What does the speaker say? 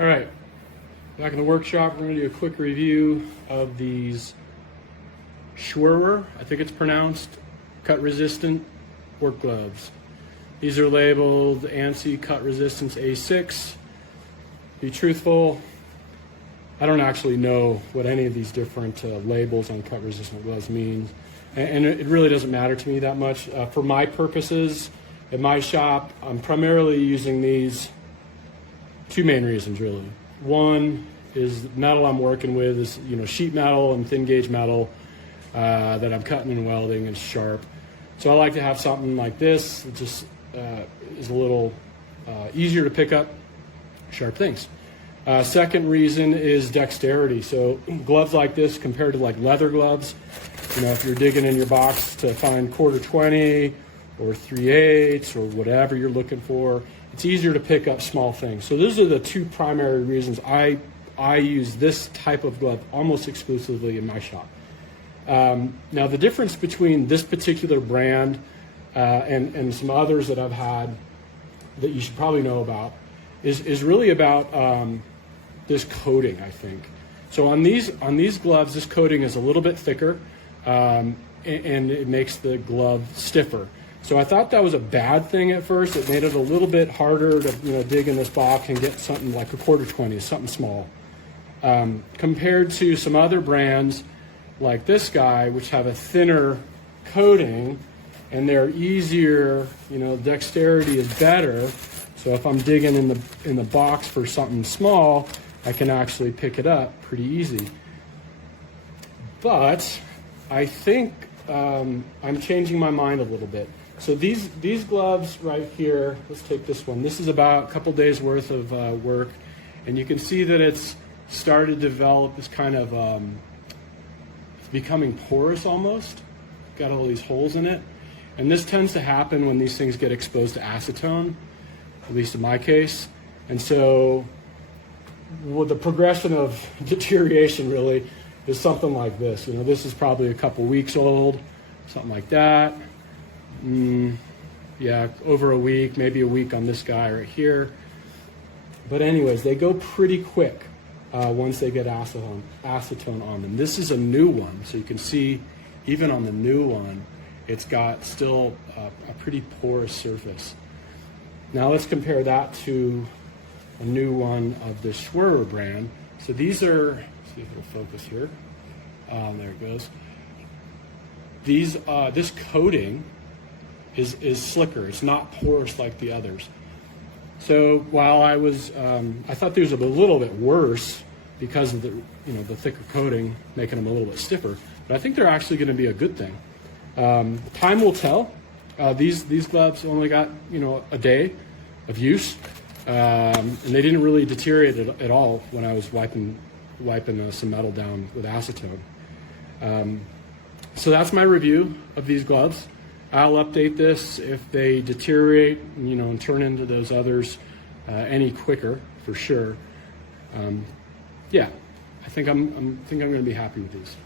All right, back in the workshop, we're going to do a quick review of these Schwer, I think it's pronounced, cut resistant work gloves. These are labeled ANSI cut resistance A6. Be truthful, I don't actually know what any of these different labels on cut resistant gloves mean, and it really doesn't matter to me that much. For my purposes, at my shop, I'm primarily using these two main reasons really. One is the metal I'm working with is sheet metal and thin gauge metal that I'm cutting and welding and sharp. So I like to have something like this that just is a little easier to pick up sharp things. Second reason is dexterity. So gloves like this compared to like leather gloves, if you're digging in your box to find 1/4-20 or 3/8 or whatever you're looking for, it's easier to pick up small things. So those are the two primary reasons I use this type of glove almost exclusively in my shop. Now the difference between this particular brand and some others that I've had that you should probably know about is really about this coating, I think. So on these gloves, this coating is a little bit thicker and it makes the glove stiffer. So I thought that was a bad thing at first. It made it a little bit harder to dig in this box and get something like a 1/4-20, something small. Compared to some other brands like this guy, which have a thinner coating and they're easier, dexterity is better. So if I'm digging in the box for something small, I can actually pick it up pretty easy. But I think I'm changing my mind a little bit. So these gloves right here, let's take this one. This is about a couple days worth of work, and you can see that it's started to develop this kind of becoming porous almost. Got all these holes in it, and this tends to happen when these things get exposed to acetone, at least in my case. And so the progression of deterioration really is something like this. This is probably a couple weeks old, something like that. Yeah, over a week, maybe a week on this guy right here. But anyways, they go pretty quick once they get acetone on them. This is a new one, so you can see even on the new one, it's got still a pretty porous surface. Now let's compare that to a new one of the Schwer brand. So these are, let's see if it'll focus here. There it goes. This coating is slicker. It's not porous like the others. So while I thought these were a little bit worse because of the thicker coating, making them a little bit stiffer. But I think they're actually going to be a good thing. Time will tell. These gloves only got a day of use, and they didn't really deteriorate at all when I was wiping some metal down with acetone. So that's my review of these gloves. I'll update this if they deteriorate, and turn into those others any quicker, for sure. Yeah, I think I'm going to be happy with these.